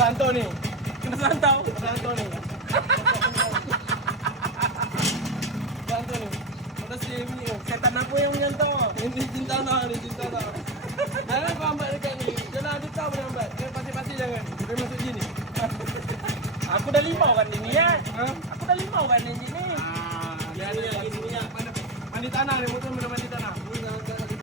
Santo nih. Kena santau. Santo nih. Santo nih. Udah si ini. Setan apa yang menyantau? Ini cinta nah, ini cinta nah. Jangan kau ambil dekat ni. Jangan ada tahu boleh ambil. Dia pasti jangan. Dia masuk sini. Aku udah limau kan ini ya. Hah? Aku udah limau kan ini. Jadi lagi ni ya. Mandi tanah ni, motor mana mandi tanah.